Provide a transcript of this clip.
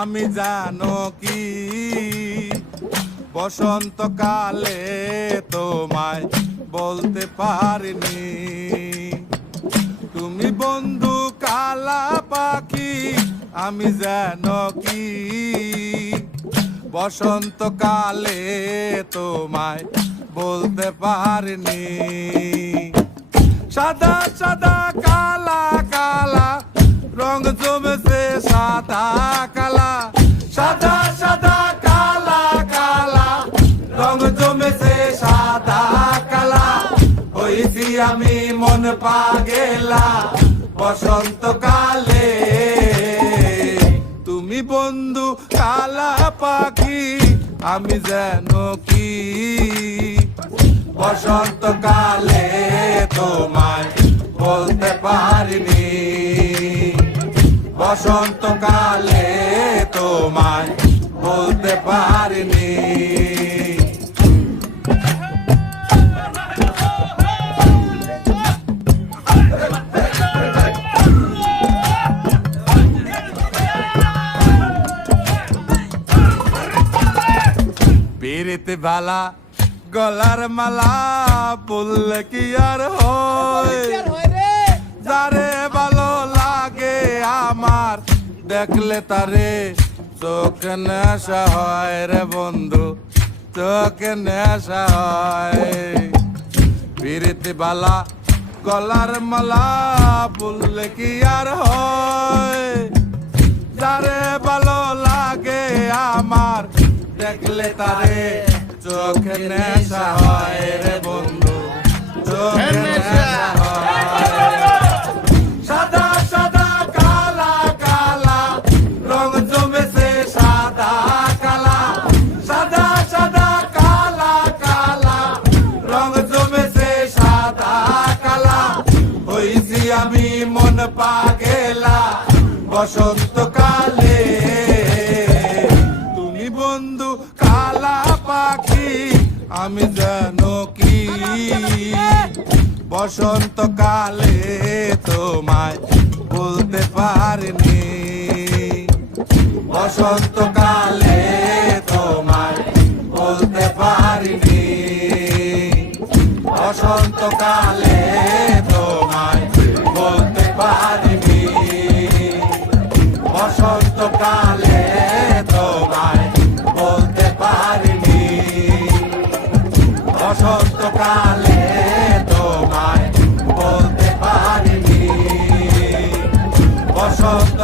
আমি জানো কি বসন্তকালে তোমায় বলতে পারিনি। তুমি বন্ধু কালা পাখি, আমি জানো কি বসন্তকালে তোমায় বলতে পারিনি। সাদা সাদা কালা কালা রং জমেছে সাদা কালা, সাদা সাদা কালা কালা রং জমেছে সাদা কালা। হইছি আমি মন পাগেলা বসন্তকালে। তুমি বন্ধু কালা পাখি, আমি যেন কি বসন্তকালে তোমায় বলতে পারিনি। বসন্তকালে তোমায় বলতে পারিনি। পিরিতে বালা গলার মালা বললে কি আর হয়, যারে ভালো লাগে আমার দেখলে তারে চোখে নেশা হয় রে বন্ধু, চোখে নেশা হয়। পিরিতে বালা গলার মালা বললে কি আর হয়, যারে ভালো লাগে আমার দেখলে তারে চোখে নেশা হয় রে বন্ধু, চোখে নেশা হয়। সাদা সাদা কালা কালা রং জমেছে সাদা কালা, সাদা সাদা কালা কালা রং জমেছে সাদা কালা। হইছি আমি মন পাগেলা বসন্তকালে। তুমি বন্ধু কালা পাখি, আমি জানো কি বসন্তকালে তোমায় বলতে পারিনি। বসন্তকালে তোমায় বলতে পারিনি। বসন্তকালে তোমায় বলতে পারিনি। বসন্তকালে তোমায় বলতে পারিনি। বসন্তকালে তোমায় বলতে পারিনি। বসন্ত